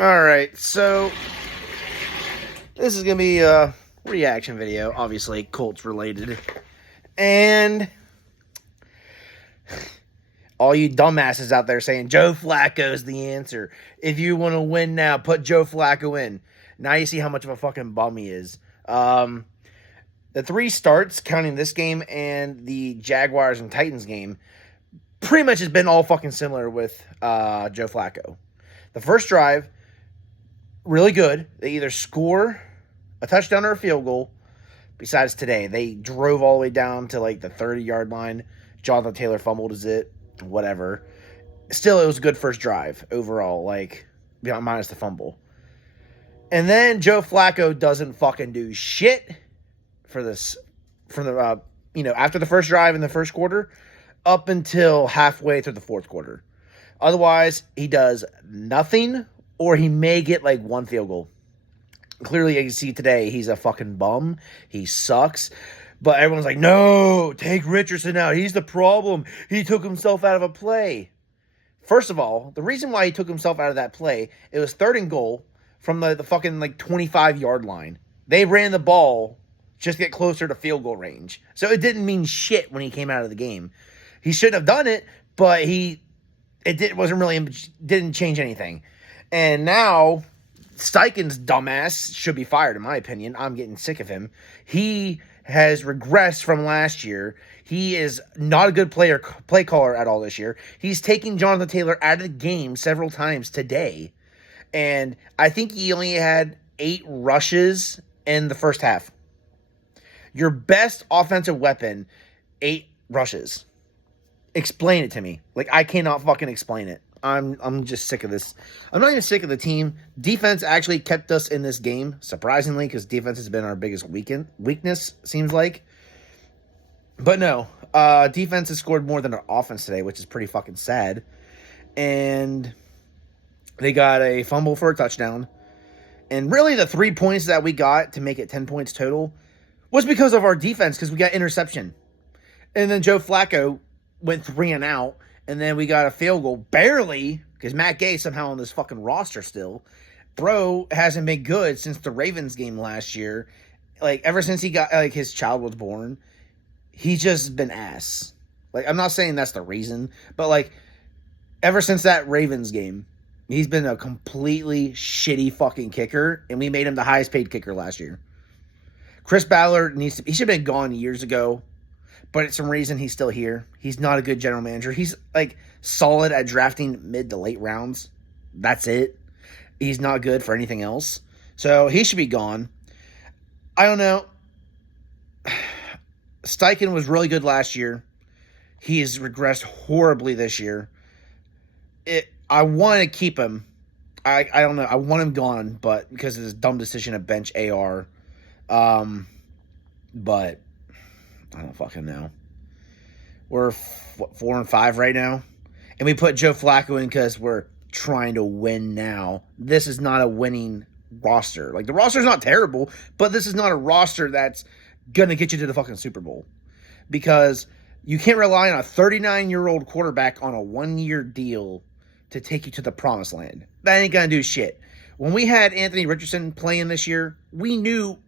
All right, so this is gonna be a reaction video, obviously Colts related, and all you dumbasses out there saying Joe Flacco's the answer. If you want to win now, put Joe Flacco in. Now you see how much of a fucking bum he is. The three starts, counting this game and the Jaguars and Titans game, pretty much has been all fucking similar with Joe Flacco. The first drive, really good. They either score a touchdown or a field goal. Besides today, they drove all the way down to like the 30-yard line. Jonathan Taylor fumbled his it, whatever. Still, it was a good first drive overall, like minus the fumble. And then Joe Flacco doesn't fucking do shit for this, from the after the first drive in the first quarter up until halfway through the fourth quarter. Otherwise, he does nothing, or he may get like one field goal. Clearly, you can see today, he's a fucking bum. He sucks. But everyone's like, no, take Richardson out. He's the problem. He took himself out of a play. First of all, the reason why he took himself out of that play, it was 3rd and goal from the fucking like 25-yard line. They ran the ball just to get closer to field goal range. So it didn't mean shit when he came out of the game. He shouldn't have done it, but didn't change anything. And now Steichen's dumbass should be fired, in my opinion. I'm getting sick of him. He has regressed from last year. He is not a good play caller at all this year. He's taking Jonathan Taylor out of the game several times today. And I think he only had 8 rushes in the first half. Your best offensive weapon, 8 rushes. Explain it to me. Like, I cannot fucking explain it. I'm just sick of this. I'm not even sick of the team. Defense actually kept us in this game, surprisingly, because defense has been our biggest weakness, seems like. But no, defense has scored more than our offense today, which is pretty fucking sad. And they got a fumble for a touchdown. And really, the 3 points that we got to make it 10 points total was because of our defense, because we got interception. And then Joe Flacco went 3 and out. And then we got a field goal, barely, because Matt Gay's somehow on this fucking roster still. Bro hasn't been good since the Ravens game last year. Like, ever since he got, like, his child was born, he's just been ass. Like, I'm not saying that's the reason, but, like, ever since that Ravens game, he's been a completely shitty fucking kicker, and we made him the highest paid kicker last year. Chris Ballard he should have been gone years ago. But for some reason, he's still here. He's not a good general manager. He's, like, solid at drafting mid to late rounds. That's it. He's not good for anything else. So, he should be gone. I don't know. Steichen was really good last year. He has regressed horribly this year. I want to keep him. I don't know. I want him gone, but because of his dumb decision to bench AR. But I don't fucking know. We're 4 and 5 right now, and we put Joe Flacco in because we're trying to win now. This is not a winning roster. Like, the roster's not terrible, but this is not a roster that's gonna get you to the fucking Super Bowl, because you can't rely on a 39-year-old quarterback on a 1-year deal to take you to the promised land. That ain't gonna do shit. When we had Anthony Richardson playing this year, we knew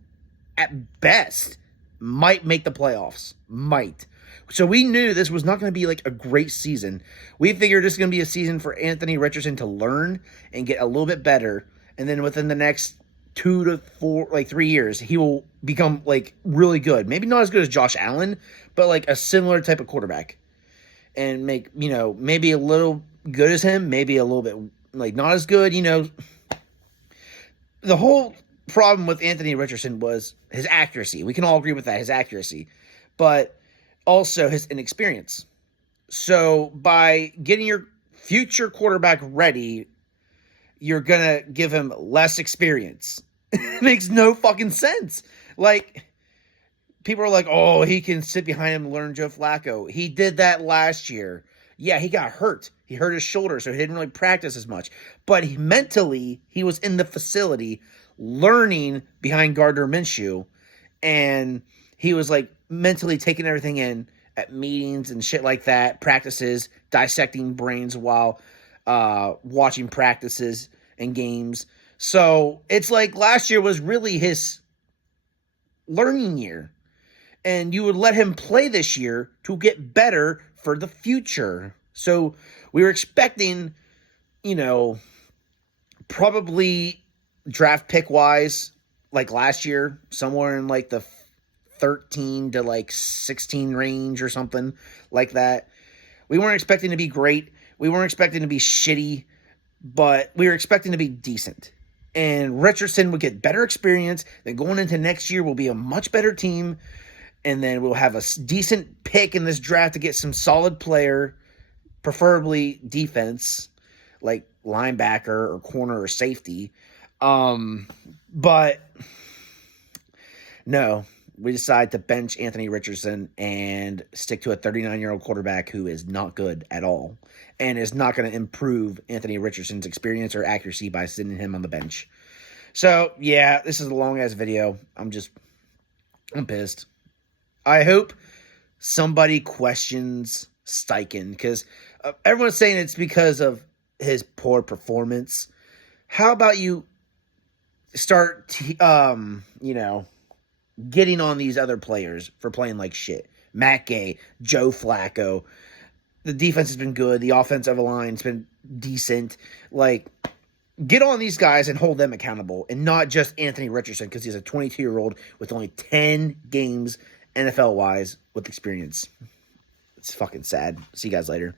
at best might make the playoffs. Might. So we knew this was not going to be like a great season. We figured this is going to be a season for Anthony Richardson to learn and get a little bit better. And then within the next 2 to 4, like 3 years, he will become like really good. Maybe not as good as Josh Allen, but like a similar type of quarterback. And make, maybe a little good as him, maybe a little bit like not as good, The whole problem with Anthony Richardson was his accuracy. We can all agree with that, his accuracy. But also his inexperience. So by getting your future quarterback ready, you're going to give him less experience. It makes no fucking sense. Like, people are like, oh, he can sit behind him and learn Joe Flacco. He did that last year. Yeah, he got hurt. He hurt his shoulder, so he didn't really practice as much. But mentally, he was in the facility learning behind Gardner Minshew, and he was like mentally taking everything in at meetings and shit like that, practices, dissecting brains while watching practices, in games. So it's like last year was really his learning year. And you would let him play this year to get better for the future. So we were expecting, probably draft pick wise, like last year, somewhere in like the 13 to like 16 range or something like that. We weren't expecting to be great. We weren't expecting to be shitty, but we were expecting to be decent. And Richardson would get better experience. Then going into next year, we'll be a much better team. And then we'll have a decent pick in this draft to get some solid player, preferably defense, like linebacker or corner or safety. But no, we decided to bench Anthony Richardson and stick to a 39-year-old quarterback who is not good at all and is not going to improve Anthony Richardson's experience or accuracy by sitting him on the bench. So, yeah, this is a long-ass video. I'm pissed. I hope somebody questions Steichen because everyone's saying it's because of his poor performance. How about you start, getting on these other players for playing like shit? Matt Gay, Joe Flacco. The defense has been good. The offensive line's been decent. Like, get on these guys and hold them accountable and not just Anthony Richardson because he's a 22-year-old with only 10 games NFL-wise with experience. It's fucking sad. See you guys later.